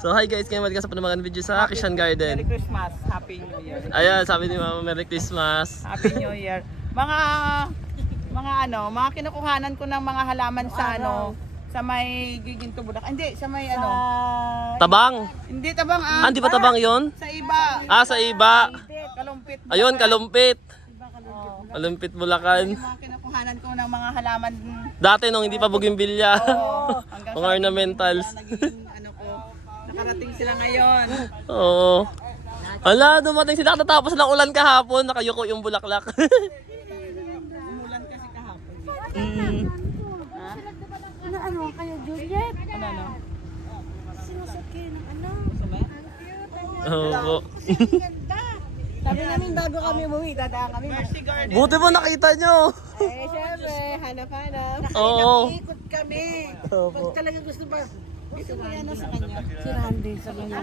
So hi guys, ngayon malikas sa panamagan video sa Christian Garden. Merry Christmas, Happy New Year. Ayan, sabi ni Mama, Merry Christmas. Happy New Year. Mga kinukuhanan ko ng mga halaman sa sa may Giginto Budak. Hindi, sa may Tabang. Hindi tabang Hindi pa tabang 'yon? Sa iba. Sa iba. Kalumpit. Ayun, Kalumpit. Kalumpit, Bulacan. Mga kinukuhanan ko ng mga halaman. Dati nung hindi pa bugimbilya. Hanggang Mga ornamentals. naging nakarating sila ngayon. Oo. Hala, dumating sila katapos ng ulan kahapon, nakayuko yung bulaklak. Umulan kasi kahapon. Ano kayo, Juliet? Ano? Sinusot kayo ng ano? Oo. Sabi namin bago kami umuwi, dadaan kami. Mercy Garden. Buti mo nakita nyo. Syempre, hanap-hanap. Oo. Ikot kami. Opo. Pag talaga gusto ba? Gusto mo yan sa kanya? Si Randy, sabi niya.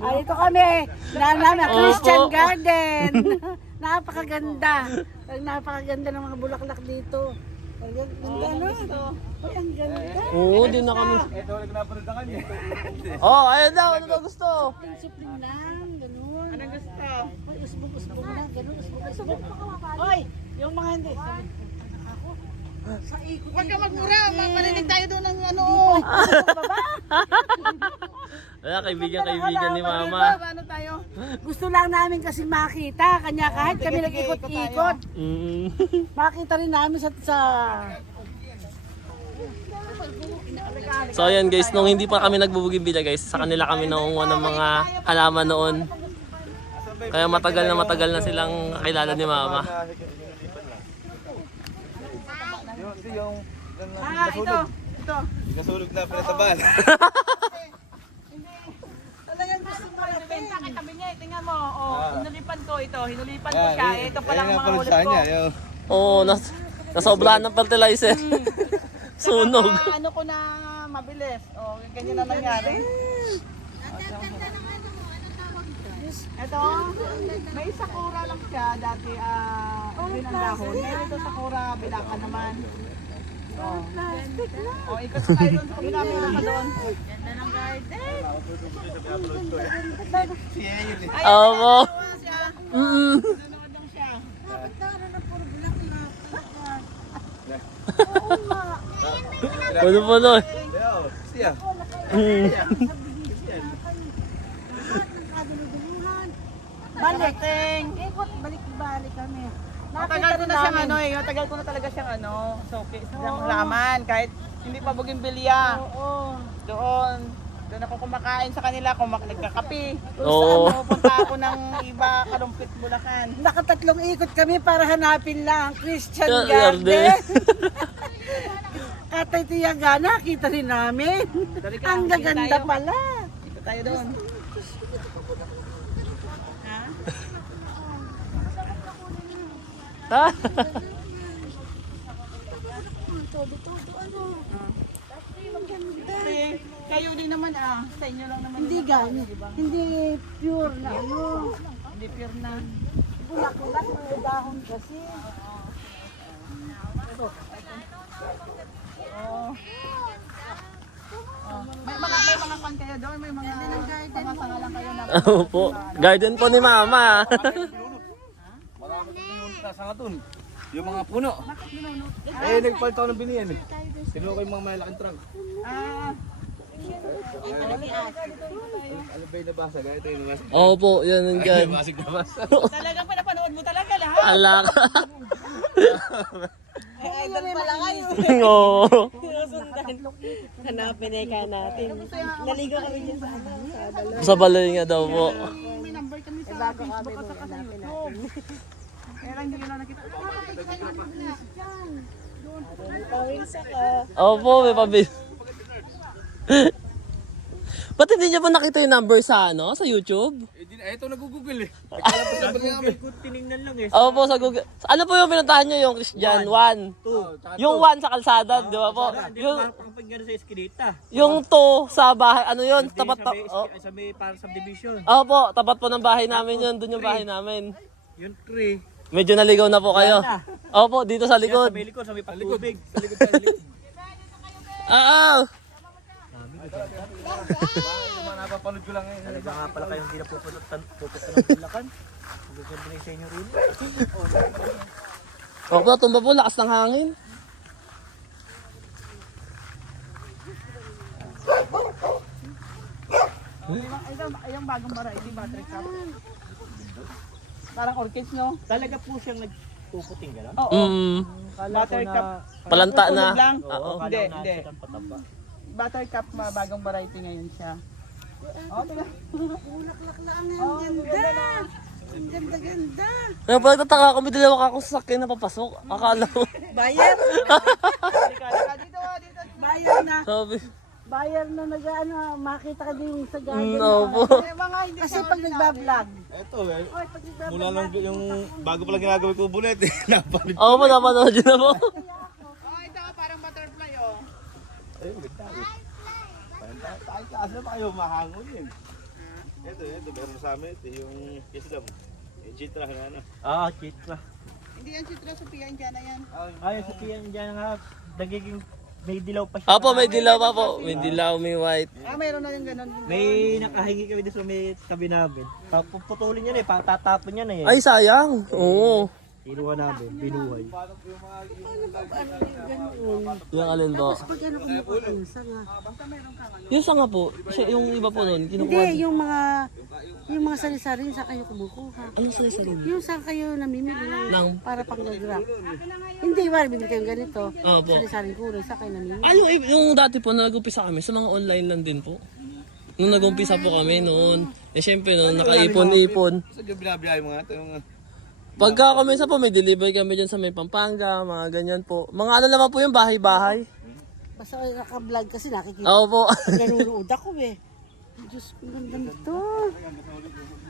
Ay, ito kami. Namin, Christian Opo. Garden. Napakaganda. Napakaganda ng mga bulaklak dito. Ang ganda, no? Ay, ang ganda. Oo, din na kami. Ito ulit napanood na kanya. Ayun daw, ano ba gusto? Supling lang, ganun. Anong gusto? Ay, usbong-usbong lang, ganun, usbong-usbong. Hoy, yung mga hindi. Sa ikot. Huwag ka magmura, marinig tayo doon ng Wala, kaibigan ni Mama. Paano tayo? Gusto lang namin kasi makita, kanya kahit kami nag-ikot-ikot. Makita rin namin sa So ayan guys, nung hindi pa kami nagbubugimbilya guys, sa kanila kami naunguha ng mga halaman noon. Kaya matagal na silang kakilala ni Mama. Yung Ito. nasulog na pinataban. Talagang gusto mo lang benta kay tabi niya. Tingnan mo. Hinulipan ko ito. Hinulipan ko siya. Ito pa lang ang mga ulit ko. Oo, nasobrahan ng fertilizer. Sunog. Ano ko na mabilis. Ganyan na nangyari. Ito, may sakura lang siya dati binandahon. Ngayon ito sakura bilaka naman. Ikot tayo doon sa kabila, meron pa doon. Ganda ng garden. Opo. Siya. Mm. Nanood lang siya. Puno. Siya. Baliking. ikot, balik-balik kami. Matagal ko na siyang matagal ko na talaga siyang siyang laman kahit hindi pa bugimbilya. Oo. Doon ako kumakain sa kanila, nagkakape. Oo. Pupunta ako ng iba, Kalumpit, Bulacan. Nakatatlong ikot kami para hanapin lang ang Christian Garden. Garden. Katay tiyaga, nakita rin namin. Dali ka, Ang dito gaganda tayo. pala. Dito tayo doon. Ha? Kasi kayo din naman sa inyo lang naman. Hindi ganyan. Hindi pure na ano. Hindi pure na. Bulak-bulak may dahon kasi. May mga kan kayo doon, may mga sanga lang kayo na. Opo. Garden po ni Mama. Marami kong nasa nga dun. Yung mga puno. Nagpalit ako ng biniyan eh. Sinuha ko yung mga malaking trunk. Ano ba yung nabasa? Ganito yung nabasa. Opo, yan nandyan. Masig nabasa. Talagang pinapanood mo talaga lahat. Alak. Idol pala kayo. Oo. Hanapin ka natin. Naligo kami dyan sa Sa baloy nga daw po. May number kami sa Facebook at saka sa YouTube. Kaya lang hindi ko na nakita. Opo, may pabil. Ba't hindi niya ba nakita yung number sa sa YouTube? Ito nag-google eh. Tinignan lang eh. Opo, sa Google. Ano po yung pinuntahan niyo, yung Christian? 1. Yung 1 sa kalsada, di ba po? Yung Pagpagano sa eskinita. yung 2 sa bahay, ano yun? Tapat Sa may para subdivision. Opo, tapat po ng bahay namin yun. Doon yung bahay namin. Yung 3. Medyo naligaw na po kayo. Opo, dito sa likod. Sa may likod, sa may patubig. Oo. napapanood ko lang ngayon. Talaga nga pala kayong hindi na pupunta ng Bulacan. Magaganda rin sa inyo rin. Opo, tumba po, lakas ng hangin. Yung bagong variety, battery cup. Parang orchids, no? Talaga po siyang nagpuputing gano'n? Oo. Kala ko Battery na... cup. Palanta na. Tutulog lang. Oo, kala Hindi, ko na hindi. siya pataba. Battery cup, bagong variety ngayon siya. Oh, diba? Bulaklak na ang ganda. Ang ganda-ganda. Kaya pala tataka ako, may dalawa ka akong sasakyan na papasok. Akala ko. Bayar. Dito. Bayar na. Sabi, Bayar na nag-ano, makita ka din sa garden. no po. Eh, mga hindi Kasi pag nagbablog. Ito eh. Oy, pag nagbablog. Mula lang yung bago pa lang ginagawin ko bulet eh. Napanood. Oo po, napanood yun na po. Oh, ito parang butterfly, oh. Ayun, ganda. Ay, kaasa pa kayo mahangon yun. Ito, meron sa amin. Ito yung kislam. Yung chitra nga ano. Ah, chitra. Hindi yan Citra Sophia, Indiana yan. Ay, sa tiyan dyan nga, nagiging may dilaw pa siya. Opo, may dilaw pa po. May dilaw, may white. Ah, mayroon na yung ganun. May nakahingi kami doon sa may tabi namin. Puputulin yan eh, patatapon yan eh. Ay, sayang. Oo. Kinuha namin, binuhay. Yung alin po? Pag ano kumukuha ka ng sanga. Yung sanga po, siya, yung iba po nun, Hindi, kinukuha. yung mga sari-sari, sa kayo kumukuha. Ano sa isa rin? Yung saan kayo namimili Lang. lang para pang nag-wrap. Hindi, wala, bibili kayong ganito. Opo. Sari-saring kulay, sa kayo namimili. Ah, yung dati po, nag-umpisa kami, sa mga online lang din po. Nung nag-umpisa po kami noon, eh syempre noon, nakaipon-ipon. Sa gabi binabiyahe mga ito yung... Pagka kami sa po, may delivery kami dyan sa may Pampanga, mga ganyan po. Mga ano naman po yung bahay-bahay. Basta naka-vlog kasi nakikita. Oo po. Nanunood ako eh. Diyos ko, ang ganda nito.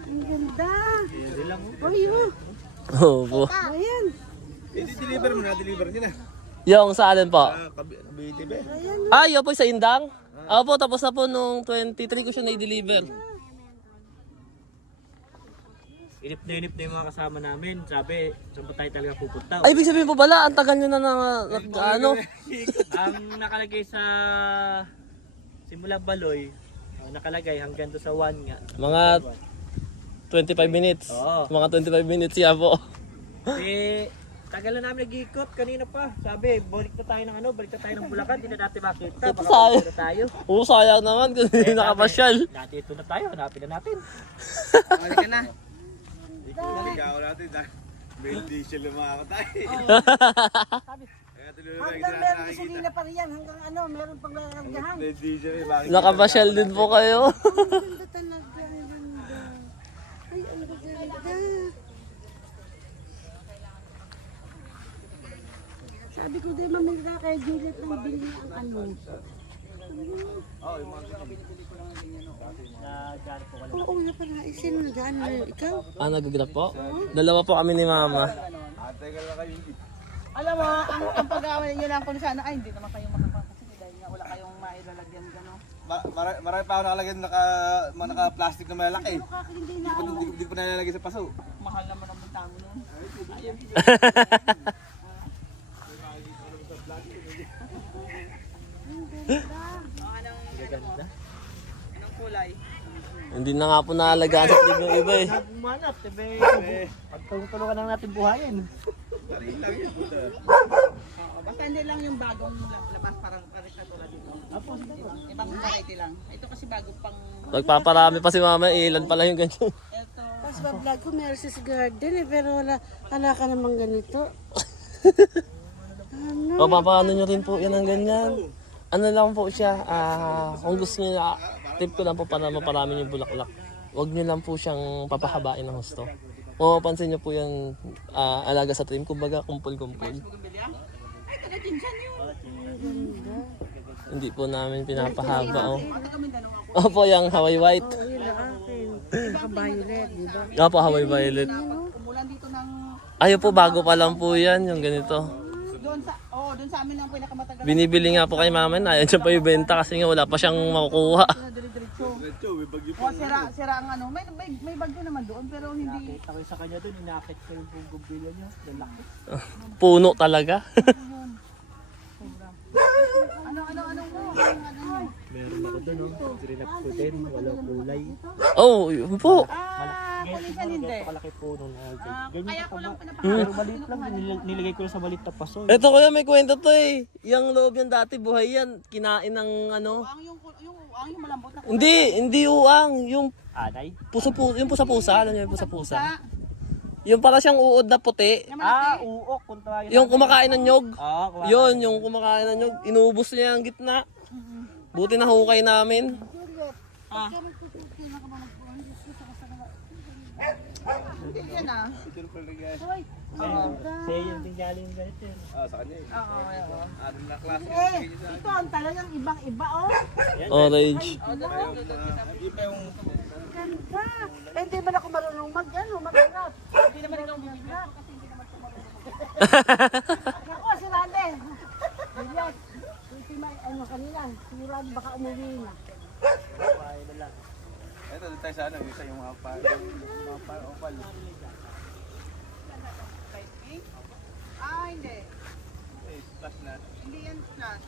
Ang ganda. Uy, oh. Oo po. Ayan. I-deliver mo na, deliver nyo na. Yung sa alin po? Kabiti ba? Ah, yun po sa Indang? Opo, tapos na po nung 23 ko siya na-deliver. Inip na yung mga kasama namin. Sabi, saan ba tayo talaga pupunta? Ay, ibig sabihin po pala, ang tagal nyo na ano? Ang nakalagay sa simula Baloy, ang nakalagay hanggang doon sa 1 nga. Mga 25 minutes. Oo. Mga 25 minutes siya po. Eh, tagal na namin nag-iikot kanina pa. Sabi, balik na tayo ng balik na tayo ng Bulacan, hindi na natin makita. Baka sayang. pupunta na tayo. Oo, sayang naman kung hindi nakapasyal. Dati ito na tayo, hanapin na natin. Balik ka na. Ikaw natin dahil may diesel yung mga katay. Kaya tuloy Hanggang meron gasolina pa rin yan. Hanggang ano, meron pang lalagyahan. may diesel yung bakit. Nakapasyal din po kayo. Ang ganda talaga. Ang ganda. Ay, ang ganda. Sabi ko din, mamila kay Juliet ng bilhin ang ano. Oo nga pala. Sino nag-ano na yun? Ikaw? Ah, nag-grab po? Dalawa po kami ni mama. Ate ka lang kayo. Alam mo, ang pag-aaway nyo lang kung sana, ay hindi naman kayo makakasili dahil nga wala kayong mailalagyan gano'n. Marami pa ako nakalagyan naka-plastic na malaki. Hindi na Hindi ko pa nalalagay sa paso. Mahal naman ang bintang nun. Gaganda. Anong kulay? Hindi na nga po naalagaan sa tig ng iba eh. Manap, tebe. Pagtulungan lang natin buhayin. Oo, basta hindi lang yung bagong labas parang katulad dito. Ibang variety lang. Ito kasi bago pang... Pagpaparami pa si mama, ilan pala yung ganyan. Ito. Tapos ba-vlog ko, meron siya sa garden eh, pero wala ka namang ganito. O, papaano nyo rin po yan ang ganyan. Ano lang po siya, kung gusto nyo, tip ko lang po para maparami yung bulaklak. Huwag nyo lang po siyang papahabain ng gusto. Kung mapansin nyo po yung alaga sa trim, kumbaga kumpul-kumpul. Ay, taga-Jinsan yun. Hindi po namin pinapahaba. Oh. Taga-Mindanao ako. Opo, yung Hawaii White. Oo, yun ang akin. Naka-violet, di ba? Opo, Hawaii Violet. Kumulan dito ng... Ayaw po, bago pa lang po yan, yung ganito. Doon sa amin ang pinakamatagal. Binibili nga po kay mama na, ayaw siya pa ibenta kasi nga wala pa siyang makukuha. Dire-diretso. Ito, may bagyo O, sira ang ano. May bagyo naman doon pero hindi... Kita ko sa kanya doon, inakit ko yung bugumbilya niya. Lalaki. Puno talaga. sakura. Ano mo? Meron ako doon, no? Trinap ko din, walang kulay. Oh, yun po. Kulisan hindi. Napakalaki po nung ganyan Kaya pa ko ba? lang Pero maliit lang, nilagay ko lang sa maliit na paso. Ito kuya, may kwento to eh. Yung loob yan dati, buhay yan. Kinain ng ano. Ang malambot na Hindi uang. Yung Anay? yung pusa-pusa. Alam niyo yung pusa-pusa? Yung para siyang uod na puti. Uok, kung tawagin. Yung kumakain ng nyog. Oo, kumakain. Yun, yung kumakain ng nyog. Inubos niya ang gitna. Buti na hukay namin. Hindi yan ah. Picture ko lang guys. Sa'yo yung tinggaling ganito yun. Sa kanya eh. Oo. Anim na klase. Ito ang talagang ibang-iba, oh. Orange. Hindi pa yung Ganda. Eh, hindi man ako marunong mag-rap. Hindi naman ikaw bibigyan. Ako, si Randy. Yes. Si may, kanina, si Randy baka umuwi na. ito doon tayo sa ano, isa yung mga opal. Hindi. Eh, plus na. Hindi yan flat.